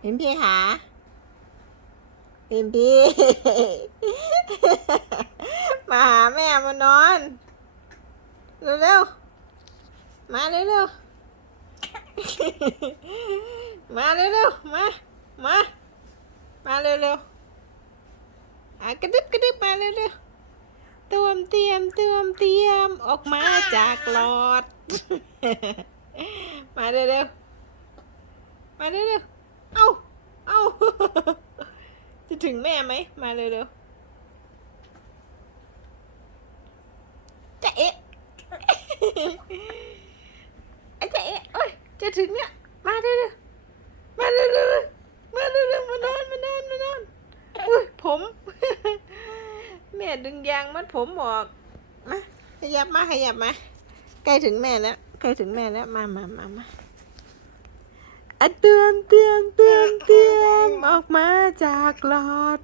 พิมพี่คะพิมพี่ มาหาแม่มานอน เร็วๆ มาเร็วๆ มาเร็วๆ มา มา มาเร็วๆ อะกระดึบกระดึบมาเร็วๆตวมเตรียมตวมเตรียมออกมาจากหลอด มาเร็วๆ มาเร็วๆ เอ้า เอ้า จะถึงแม่ไหม มาเร็วๆจะเอ๊ะไอ้จะเอ๊ะโอ้ย จะถึงเนี่ย มาเร็วๆมาเร็วๆมาเร็วๆมานอนมานอนมานอนอุ้ยผม แม่ดึงยางมัดผมออก มา ขยับมา ขยับมา ใกล้ถึงแม่แล้ว ใกล้ถึงแม่แล้ว มามามามา อะเตือนเตือนเตือนเตือนออกมาจากหลอด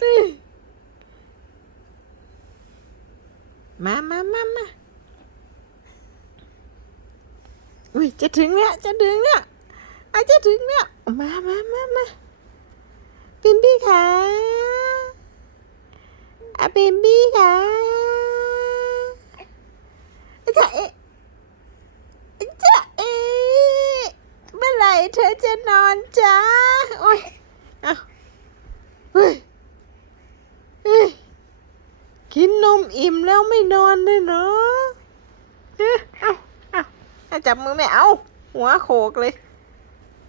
อื้อมามามามาอุ้ยจะถึงแล้วจะถึงแล้วอาจะถึงแล้วมามามามาปิมบี้ค่ะอะปิมบี้ค่ะอาจะเอ๊ะอาจะเอ๊ะ เธอจะนอนจ้าโอ้ยเอาเฮ้ยเฮ้ยกินนมอิ่มแล้วไม่นอนเลยเนาะเอ้ยเอาเอาเอาจับมือแม่เอาหัวโขกเลย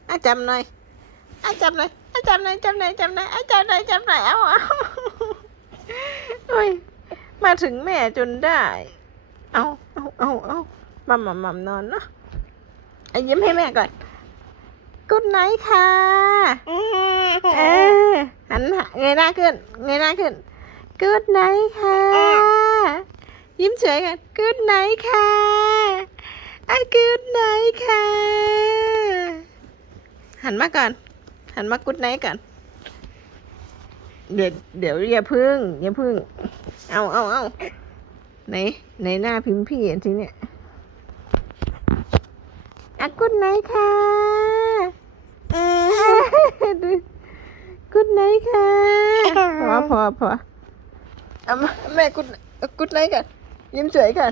อาจับหน่อยอาจับหน่อยอาจับหน่อยจับหน่อยจับหน่อยอาจับหน่อยจับหน่อยเอาเอาโอ้ยมาถึงแม่จนได้ เอาเอาเอาเอามัมมัมมัมนอนเนาะไอ้ยิ้มให้แม่ก่อน กุดไนท์ค่ะเออหันหน้าเงยหน้าขึ้นเงยหน้าขึ้นกุดไนท์ค่ะ ยิ้มสวยกันกุดไนท์ค่ะไอ้กุดไนท์ค่ะ หันมาก่อน หันมากุดไนท์ก่อน เดี๋ยวเดี๋ยวอย่าพึ่งอย่าพึ่ง เอาเอาเอาไหนไหนหน้าพิมพ์พี่อะทีเนี้ยอะกุดไนท์ค่ะเออดู กุดไนท์ค่ะพอพอพอเอามาแม่กุดกุดไนท์กันยิ้มสวยกัน